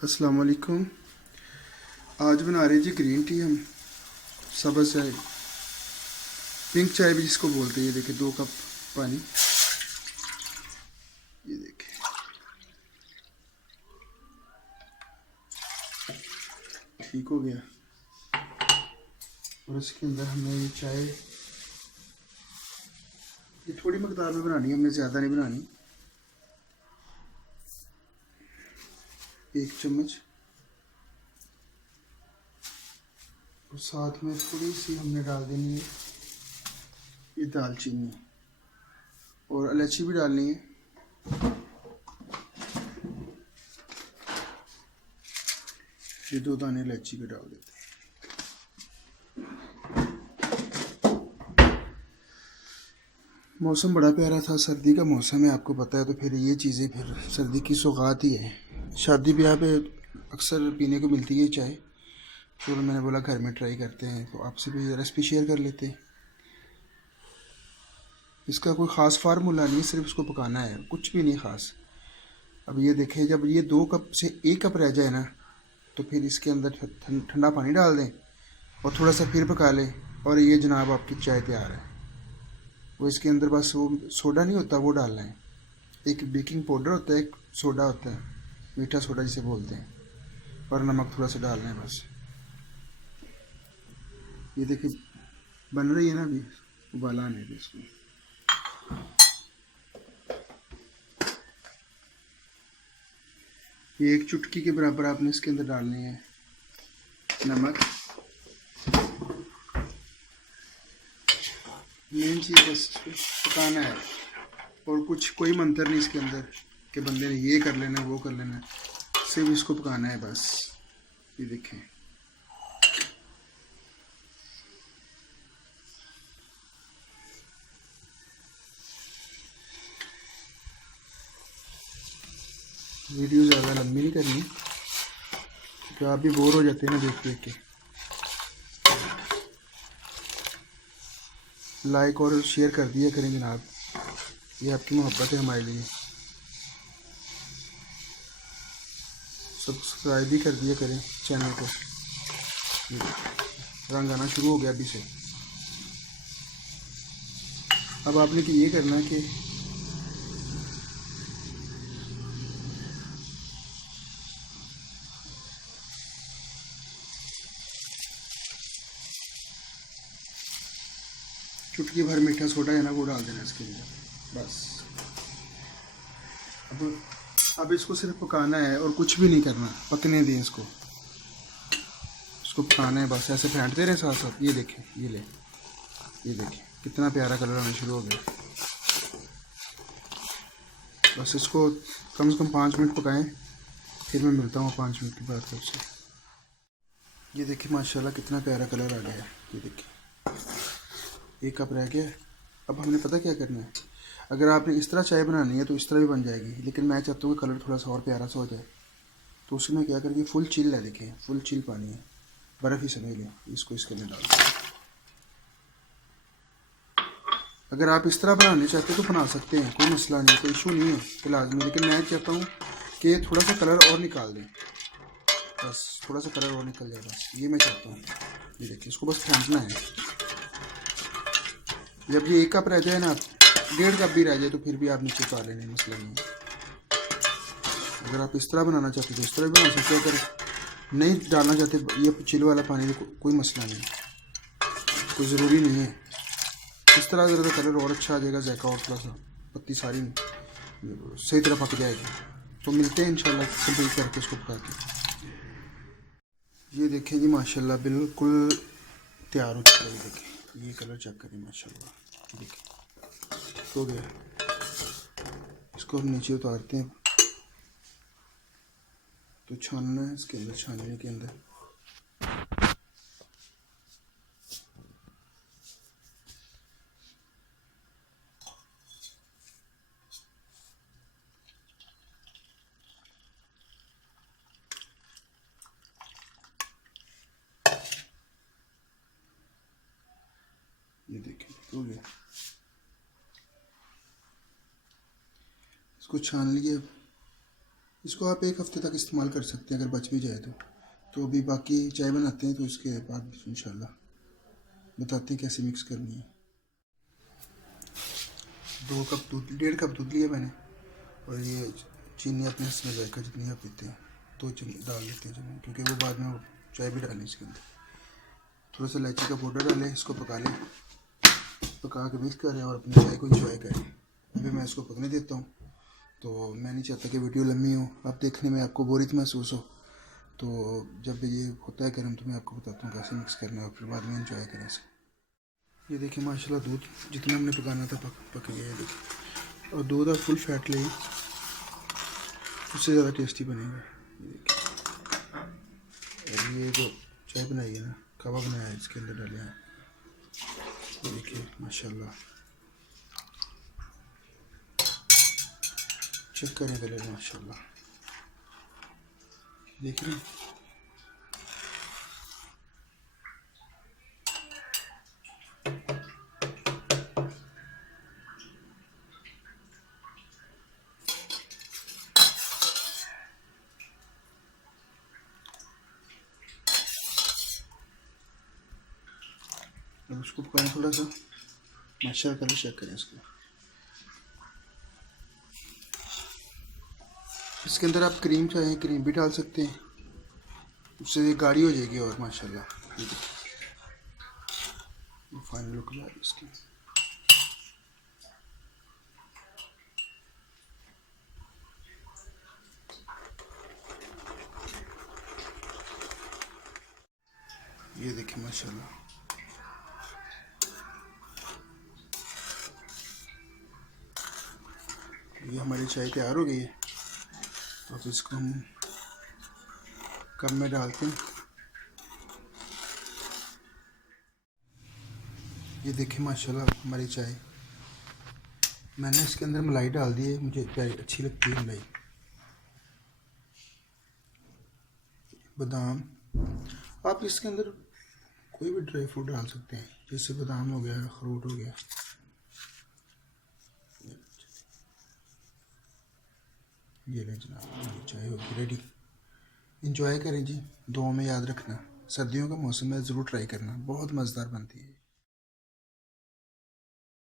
अस्सलाम वालेकुम। आज बना रहे जी ग्रीन टी हम, सब्ज़ चाय, पिंक चाय भी जिसको बोलते हैं। ये देखिए 2 कप पानी, ये देखिए ठीक हो गया। और इसके अंदर हमने ये चाय, ये थोड़ी मकदार में बनानी है, हमने ज़्यादा नहीं बनानी। 1 चम्मच, और साथ में थोड़ी सी हमने डाल देनी है ये दालचीनी, और इलायची भी डालनी है। ये 2 दाने इलायची के डाल देते हैं। मौसम बड़ा प्यारा था, सर्दी का मौसम है आपको पता है, तो फिर ये चीज़ें फिर सर्दी की सौगात ही है। शादी ब्याह पे अक्सर पीने को मिलती है चाय, तो मैंने बोला घर में ट्राई करते हैं, तो आपसे भी रेसिपी शेयर कर लेते हैं। इसका कोई ख़ास फार्मूला नहीं है, सिर्फ इसको पकाना है, कुछ भी नहीं ख़ास। अब ये देखें, जब ये 2 कप से 1 कप रह जाए ना, तो फिर इसके अंदर ठंडा पानी डाल दें और थोड़ा सा फिर पका लें, और ये जनाब आपकी चाय तैयार है। वो इसके अंदर बस वो सोडा नहीं होता, वो डालना है। एक बेकिंग पाउडर होता है, एक सोडा होता है, मीठा सोडा जिसे बोलते हैं, और नमक थोड़ा सा डालना है बस। ये देखिए बन रही है ना, अभी उबाला आने दे इसको। ये 1 चुटकी के बराबर आपने इसके अंदर डालनी है नमक। मेन चीज़ बस पकाना है, और कुछ कोई मंत्र नहीं इसके अंदर कि बंदे ने ये कर लेना वो कर लेना, सिर्फ इसको पकाना है बस। ये देखें, वीडियो ज़्यादा लंबी नहीं करनी, क्योंकि आप भी बोर हो जाते हैं ना देख देख के। लाइक और शेयर कर दिया करें जनाब, ये आपकी मोहब्बत है हमारे लिए। सब्सक्राइब भी कर दिया करें चैनल को। रंग आना शुरू हो गया अभी से। अब आपने तो ये करना है कि चुटकी भर मीठा सोडा है ना, वो डाल देना इसके अंदर बस। अब इसको सिर्फ पकाना है और कुछ भी नहीं करना, पकने दें इसको पकाना है बस, ऐसे फेंटते रहे साथ साथ। ये देखें, ये देखें कितना प्यारा कलर आना शुरू हो गया। बस इसको कम से कम 5 मिनट पकाएं, फिर मैं मिलता हूँ 5 मिनट के बाद आपसे। ये देखिए माशाल्लाह कितना प्यारा कलर आ गया है। ये देखिए 1 कप रह गया। अब हमने पता क्या करना है, अगर आपने इस तरह चाय बनानी है तो इस तरह भी बन जाएगी, लेकिन मैं चाहता हूँ कि कलर थोड़ा सा और प्यारा सा हो जाए, तो उसमें क्या करेंगे, फुल चिल है, देखिए फुल चिल पानी है, बर्फ़ ही समझ लें। इसको इसके अंदर डाल दें। अगर आप इस तरह बनाने चाहते हो तो बना सकते हैं, कोई मसला नहीं, कोई इशू नहीं है कि लाजमी, लेकिन मैं चाहता हूँ कि थोड़ा सा कलर और निकाल दें, बस थोड़ा सा कलर और निकल जाए, बस ये मैं चाहता हूँ। ये देखिए इसको बस फेंटना है। जब ये 1 कप रह जाए ना, 1.5 कप भी रह जाए तो फिर भी आप नीचे उतार लेने, मसला नहीं है। अगर आप इस तरह बनाना चाहते तो इस तरह भी बना सकते हो, अगर नहीं डालना चाहते ये चिल वाला पानी तो कोई मसला नहीं, कोई ज़रूरी नहीं है। इस तरह ज़रा कलर और अच्छा आ जाएगा, जायका और थोड़ा सा, पत्ती सारी सही तरह पक जाएगी। तो मिलते हैं इंशाल्लाह कंप्लीट करके इसको पका के। ये देखें जी माशाल्लाह बिल्कुल तैयार हो चुका है। ये देखें, ये कलर चेक करें माशाल्लाह, देखिए हो गया। इसको हम नीचे उतारते हैं, तो छानना है इसके अंदर, छानने के अंदर ये देखें हो गया। इसको छान लिए। अब इसको आप एक हफ्ते तक इस्तेमाल कर सकते हैं अगर बच भी जाए तो अभी बाकी चाय बनाते हैं तो इसके बाद इंशाल्लाह बताते हैं कैसे मिक्स करनी है। 2 कप दूध, 1.5 कप दूध लिया मैंने, और ये चीनी अपने इसमें जायका जितनी आप पीते हैं 2 चम्मच डाल लेते हैं चम्मच, क्योंकि वो बाद में चाय भी डालें इसके अंदर। थोड़ा सा इलायची का पाउडर डालें, इसको पका लें, पका के मिक्स करें और अपनी चाय को इंजॉय करें। अभी मैं इसको पकने देता हूँ। तो मैं नहीं चाहता कि वीडियो लंबी हो, आप देखने में आपको बोरियत महसूस हो, तो जब ये होता है गर्म तो मैं आपको बताता हूँ कैसे मिक्स करना है और फिर बाद में इंजॉय करें इसे। ये देखिए माशाल्लाह दूध जितना हमने पकाना था पक गया है, देखिए। और दूध आप फुल फैट ले, उससे ज़्यादा टेस्टी बनेगा। ये देखिए, और ये जो चाय बनाई है ना, कहवा बनाया है, इसके अंदर डाले हैं। ये देखिए माशाल्लाह, चेक करें कलर माशाल्लाह, देख रहे हैं। अब उसको पकाएं थोड़ा सा, माशाल्लाह कलर चेक करें इसका। इसके अंदर आप क्रीम चाहें क्रीम भी डाल सकते हैं, उससे ये गाढ़ी हो जाएगी। और माशाल्लाह ये फाइनल लुक आ रही है इसकी। ये देखिए माशाल्लाह, ये हमारी चाय तैयार हो गई है। अब इसको हम कप में डालते हैं। ये देखिए माशाल्लाह हमारी चाय, मैंने इसके अंदर मलाई डाल दी है, मुझे अच्छी लगती है मलाई। बादाम, आप इसके अंदर कोई भी ड्राई फ्रूट डाल सकते हैं, जैसे बादाम हो गया, अखरोट हो गया। ये लें जनाब, हमारी चाय होगी रेडी। इंजॉय करें जी, दुआ में याद रखना। सर्दियों का मौसम है, ज़रूर ट्राई करना, बहुत मज़ेदार बनती है।